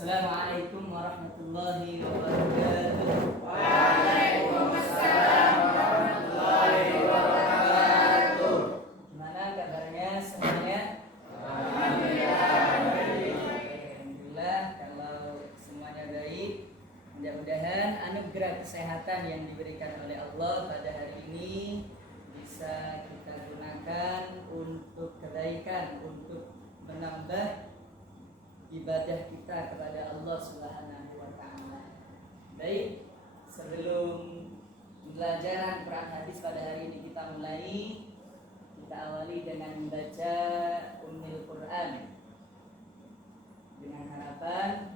Assalamualaikum warahmatullahi wabarakatuh. Waalaikumsalam warahmatullahi wabarakatuh. Gimana kabarnya semuanya? Alhamdulillah, kalau semuanya baik, mudah-mudahan anugerah kesehatan yang diberikan oleh Allah pada hari ini bisa kita gunakan untuk kebaikan, untuk menambah ibadah kita kepada Allah Subhanahu wa taala. Baik, sebelum pembelajaran Quran hadis pada hari ini kita mulai, kita awali dengan membaca Ummul Quran. Dengan harapan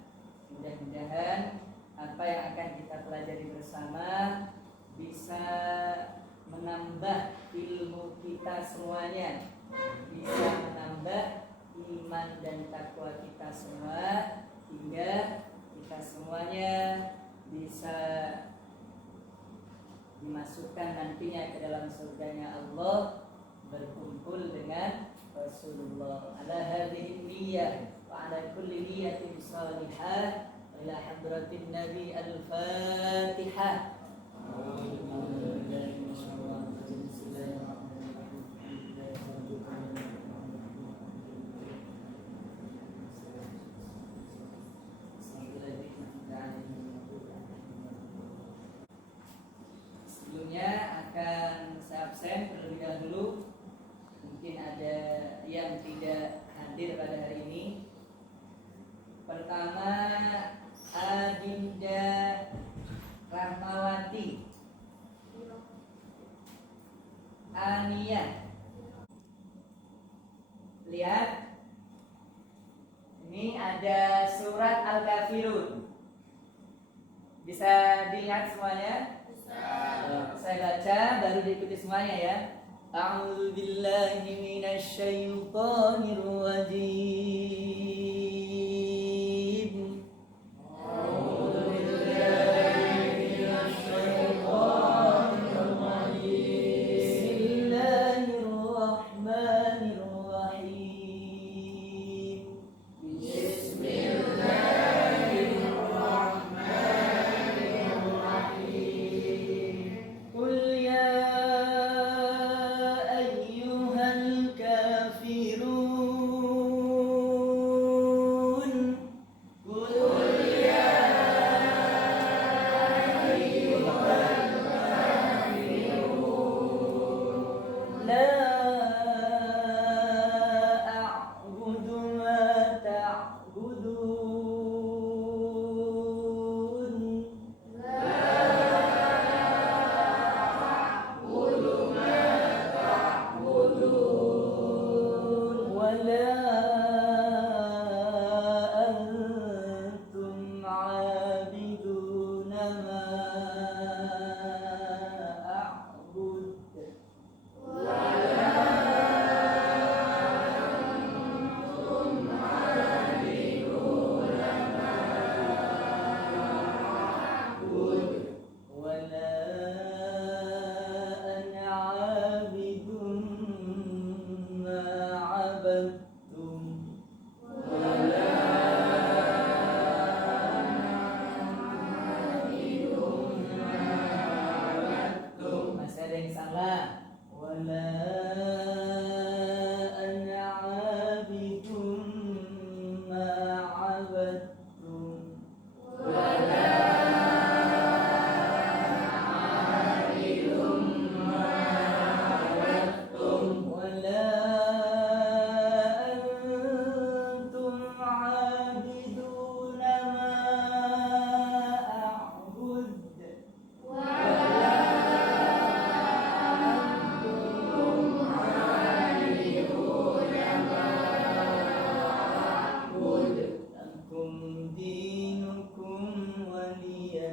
mudah-mudahan apa yang akan kita pelajari bersama bisa menambah ilmu kita semuanya, bisa menambah iman dan takwa kita semua, hingga kita semuanya bisa dimasukkan nantinya ke dalam surganya Allah, berkumpul dengan Rasulullah. Ala hadhihi niyyah wa ala kulli niyyatin salihah ila hadratin Nabi al-Fatihah. Sebelumnya akan saya absen terlebih dahulu. Mungkin ada yang tidak hadir pada hari ini. Pertama, Adinda Rahmawati Ania. Lihat, ini ada surat Al-Kafirun. Bisa dilihat semuanya? Saya baca, baru diikuti semuanya ya. A'udzu billahi minasy syaithanir rajim. A'udzu billahi minasy syaithanir rajim. Bismillahirrahmanirrahim. Qul ya ayyuhal kafirun. Qul ya ayyuhal kafirun. La a'budu ma ta'budun. ولا أنتم عابدون ما أعبد. ولا أنا عابد ما عبدتم. Masih ada yang salah. Wala ana abidun ma abadtum. Wala antum abiduna ma a'bud. Lakum dinukum waliyadin.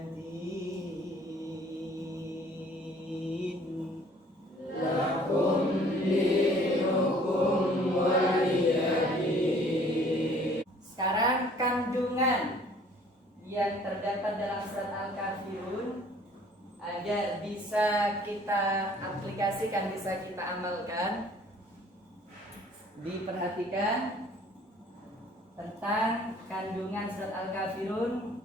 Sekarang kandungan yang terdapat dalam surat Al-Kafirun agar bisa kita aplikasikan, bisa kita amalkan. Diperhatikan tentang kandungan surat Al-Kafirun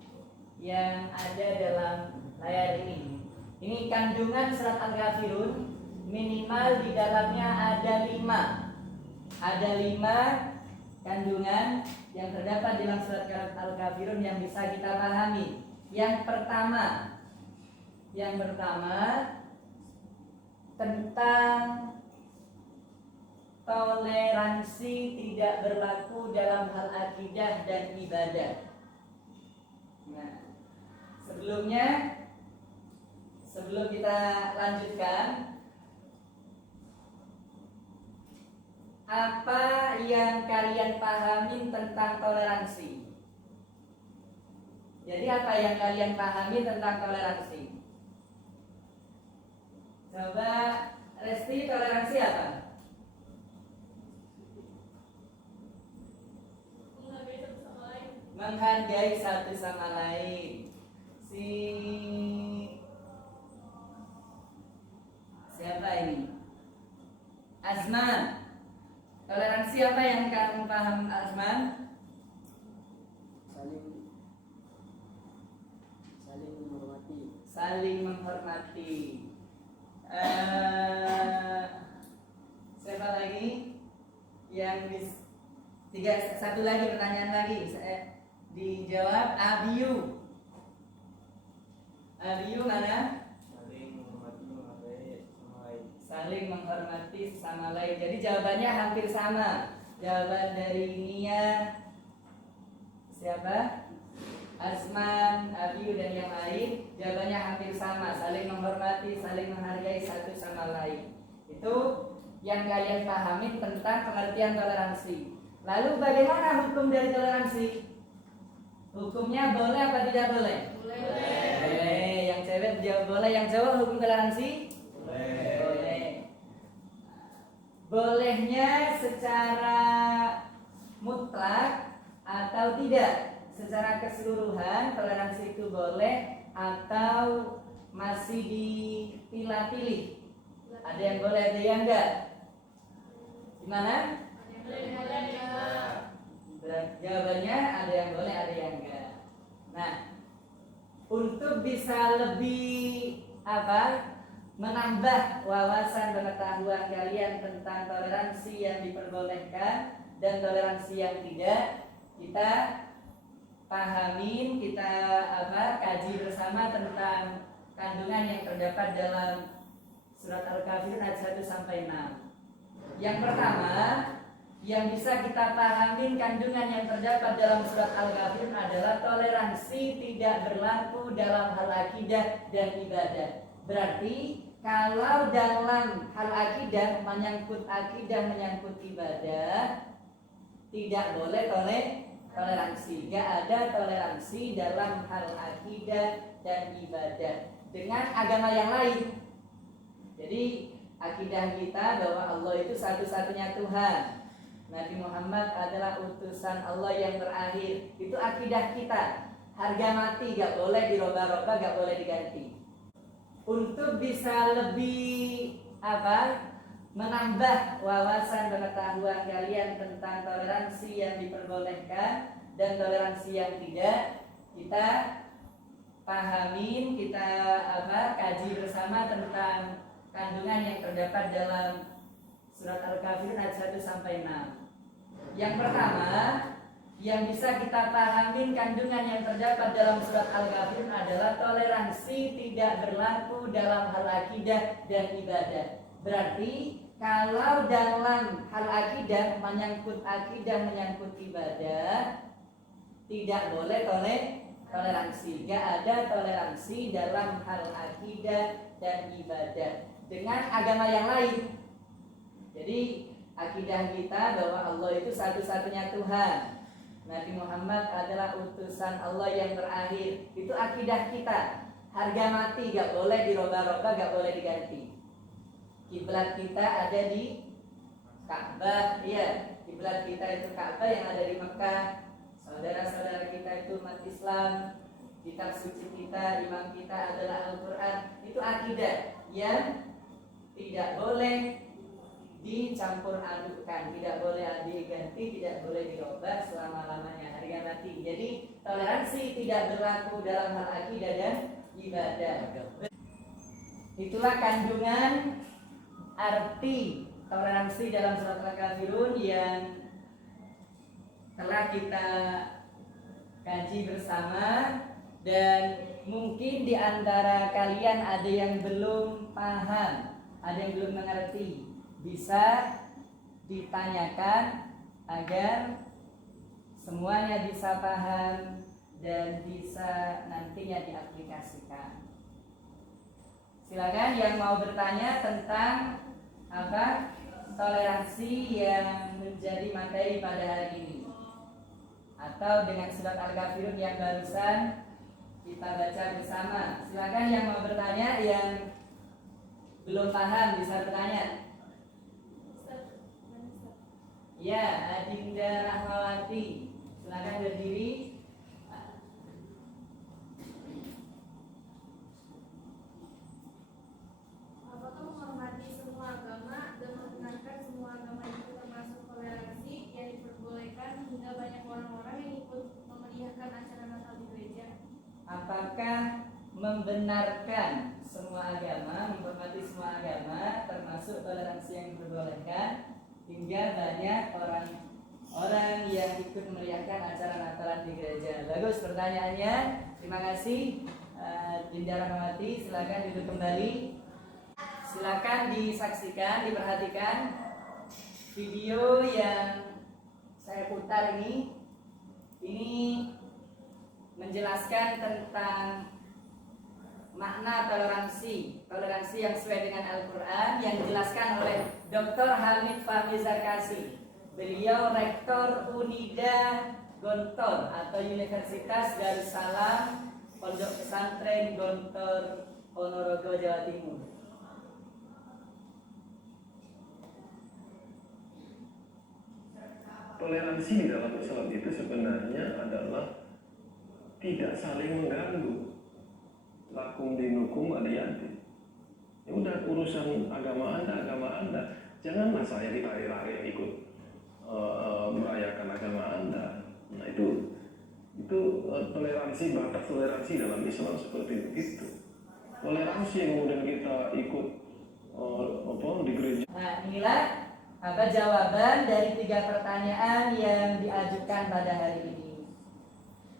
yang ada dalam layar ini. Ini kandungan surat Al-Kafirun, minimal di dalamnya ada 5. Ada 5 kandungan yang terdapat dalam surat Al-Kafirun yang bisa kita pahami. Yang pertama tentang toleransi tidak berlaku dalam hal akidah dan ibadah. Nah, sebelum kita lanjutkan, apa yang kalian pahami tentang toleransi? Jadi apa yang kalian pahami tentang toleransi? Coba Resti, toleransi apa? Menghargai satu sama lain. Siapa ini? Azman. Toleransi apa yang kamu paham, Azman? Saling menghormati. Siapa lagi? Satu lagi pertanyaan lagi. Dijawab Abiyu. Abiyu mana? Saling menghormati sama lain. Jadi jawabannya hampir sama. Jawaban dari Nia, siapa? Azman, Abiyu dan yang lain, jawabannya hampir sama. Saling menghormati, saling menghargai satu sama lain. Itu yang kalian pahami tentang pengertian toleransi. Lalu bagaimana hukum dari toleransi? Hukumnya boleh apa tidak boleh? Boleh. Yang cewek jawab boleh, yang cowok hukum toleransi? Boleh. Bolehnya secara mutlak atau tidak? Secara keseluruhan toleransi itu boleh atau masih dipilah-pilih? Ada yang boleh, ada yang enggak? Gimana? Jawabannya ada yang boleh, ada yang enggak. Nah, untuk bisa lebih menambah wawasan pengetahuan kalian tentang toleransi yang diperbolehkan dan toleransi yang tidak, kita pahamin, kita kaji bersama tentang kandungan yang terdapat dalam surat Al-Kafirun ayat 1 sampai 6. Yang pertama, yang bisa kita pahamin kandungan yang terdapat dalam surat Al-Kafirun adalah toleransi tidak berlaku dalam hal akidah dan ibadah. Berarti kalau dalam hal akidah, menyangkut ibadah, tidak boleh toleransi. Gak ada toleransi dalam hal akidah dan ibadah dengan agama yang lain. Jadi akidah kita bahwa Allah itu satu-satunya Tuhan, Nabi Muhammad adalah utusan Allah yang terakhir. Itu akidah kita. Harga mati gak boleh dirubah-rubah, gak boleh diganti. Untuk bisa lebih menambah wawasan pengetahuan kalian tentang toleransi yang diperbolehkan dan toleransi yang tidak, kita pahamin, kita kaji bersama tentang kandungan yang terdapat dalam surat Al-Kafirun ayat 1 sampai 6. Yang pertama, yang bisa kita pahamin kandungan yang terdapat dalam surat Al-Kafirun adalah toleransi tidak berlaku dalam hal akidah dan ibadah. Berarti kalau dalam hal akidah, menyangkut ibadah, tidak boleh toleransi. Gak ada toleransi dalam hal akidah dan ibadah dengan agama yang lain. Jadi akidah kita bahwa Allah itu satu-satunya Tuhan, Nabi Muhammad adalah utusan Allah yang terakhir. Itu akidah kita. Harga mati gak boleh dirubah-rubah, gak boleh diganti. Kiblat kita ada di Ka'bah, iya. Kiblat kita itu Ka'bah yang ada di Mekah. Saudara-saudara kita itu umat Islam. Kitab suci kita, imam kita adalah Al-Quran. Itu akidah yang tidak boleh dicampur adukkan, tidak boleh diganti, tidak boleh dirubah selama-lamanya harga mati. Jadi toleransi tidak berlaku dalam hal akidah dan ibadah. Itulah kandungan arti toleransi dalam surat Al-Kafirun yang telah kita kaji bersama, dan mungkin di antara kalian ada yang belum paham, ada yang belum mengerti, bisa ditanyakan agar semuanya bisa paham dan bisa nantinya diaplikasikan. Silakan yang mau bertanya tentang apa toleransi yang menjadi materi pada hari ini, atau dengan surat Al-Kafirun yang barusan kita baca bersama. Silakan yang mau bertanya, yang belum paham bisa bertanya. Ya, Adinda Rahmawati, silakan berdiri. Apakah menghormati semua agama dan membenarkan semua agama itu termasuk toleransi yang diperbolehkan hingga banyak orang-orang yang ikut memeriahkan acara Natal di gereja? Apakah membenarkan semua agama, menghormati semua agama termasuk toleransi yang diperbolehkan hingga banyak orang yang ikut meriahkan acara Natalan di gereja? Bagus pertanyaannya, terima kasih. Dinda Rahmawati, silakan duduk kembali. Silakan disaksikan, diperhatikan video yang saya putar ini. Ini menjelaskan tentang makna toleransi yang sesuai dengan Al-Quran, yang dijelaskan oleh Dr. Hamid Fahmi Zarkasi. Beliau Rektor Unida Gontor atau Universitas Darussalam Pondok Pesantren Gontor, Ponorogo, Jawa Timur. Toleransi di dalam Islam itu sebenarnya adalah tidak saling mengganggu. Lakum dinukum waliyadin. Ya udah, urusan agama Anda. Janganlah saya ditarik-tarik ikut merayakan agama Anda. Nah itu toleransi, batas toleransi dalam Islam seperti itu. Toleransi yang kemudian kita ikut di gereja. Nah, inilah apa jawaban dari 3 pertanyaan yang diajukan pada hari ini.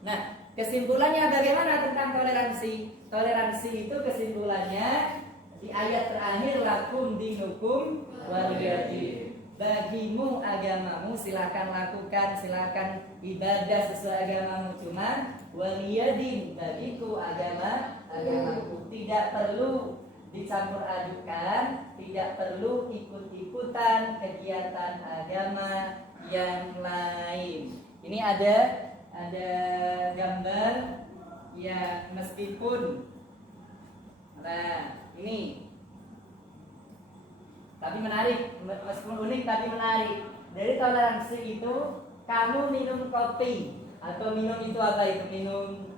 Nah, kesimpulannya bagaimana tentang toleransi? Toleransi itu kesimpulannya di ayat terakhir, lakum dinukum waliyadin. Bagimu agamamu, silakan lakukan, silakan ibadah sesuai agamamu. Cuma waliyadin, bagiku agamaku. Tidak perlu dicampur adukan, tidak perlu ikut-ikutan kegiatan agama yang lain. Ini ada gambar ya, meskipun ini tapi menarik, meskipun unik tapi menarik. Dari toleransi itu, kamu minum kopi atau minum itu apa itu, minum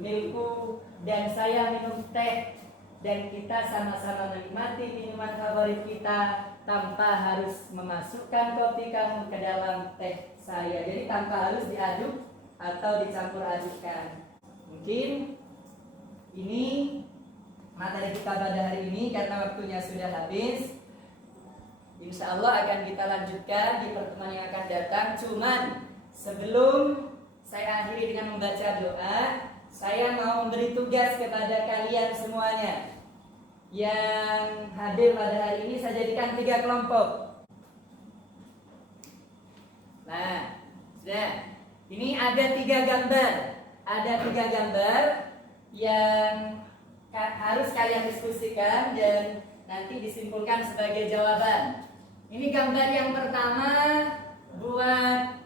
milku, dan saya minum teh, dan kita sama-sama menikmati minuman favorit kita tanpa harus memasukkan kopi kamu ke dalam teh saya. Jadi tanpa harus diaduk atau dicampur adukkan. Mungkin ini materi kita pada hari ini karena waktunya sudah habis. Insya Allah akan kita lanjutkan di pertemuan yang akan datang. Cuman sebelum saya akhiri dengan membaca doa, saya mau memberi tugas kepada kalian semuanya yang hadir pada hari ini. Saya jadikan 3 kelompok. Nah, sudah. Ini ada 3 gambar. Ada 3 gambar yang harus kalian diskusikan dan nanti disimpulkan sebagai jawaban. Ini gambar yang pertama buat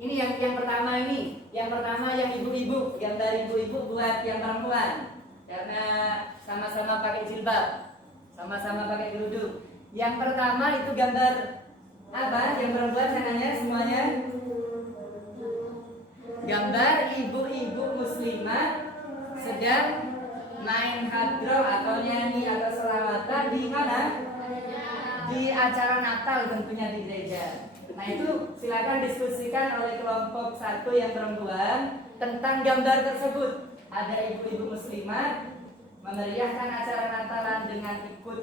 ini yang pertama ini. Yang pertama yang ibu-ibu, gambar ibu-ibu buat yang perempuan. Karena sama-sama pakai jilbab, sama-sama pakai kerudung. Yang pertama itu gambar apa? Yang perempuan saya nanya semuanya. Gambar ibu-ibu muslimah sedang main hadroh atau nyanyi atau selawatan di mana? Di di acara Natal tentunya di gereja. Nah itu silakan diskusikan oleh kelompok 1 yang perempuan tentang gambar tersebut. Ada ibu-ibu muslimat memeriahkan acara Natalan dengan ikut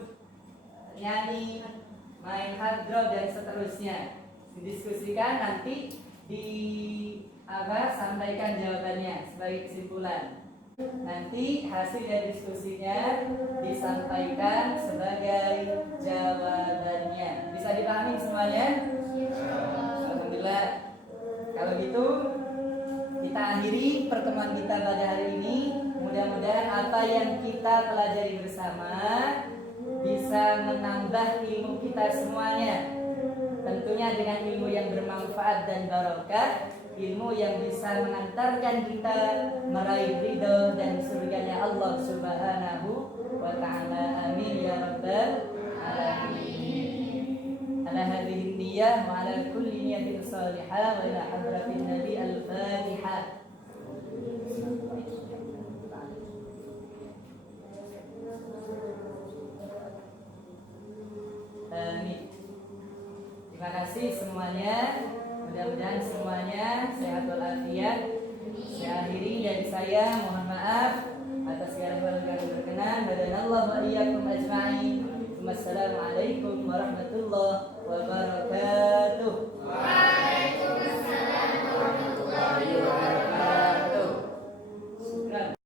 nyanyi, main hard rock dan seterusnya. Didiskusikan nanti sampaikan jawabannya sebagai kesimpulan. Nanti hasil dari diskusinya disampaikan sebagai jawabannya. Bisa dipahami semuanya? Alhamdulillah. Kalau gitu kita akhiri pertemuan kita pada hari ini. Mudah-mudahan apa yang kita pelajari bersama bisa menambah ilmu kita semuanya. Tentunya dengan ilmu yang bermanfaat dan barokah, ilmu yang bisa mengantarkan kita meraih ridho dan surganya Allah Subhanahu wa ta'ala. Amin ya rabbal alamin. Ala hadhihi niyyah wa ala kulli niyatin salihah wa ila hadratin nabi al-fatihah. Amin. Terima kasih semuanya. Mudah-mudahan semuanya sehat walafiat. Saya akhiri dari saya, mohon maaf atas segala hal yang berkenan. Hadanallahu wa iyyakum ajma'in. Wassalamualaikum warahmatullahi wabarakatuh.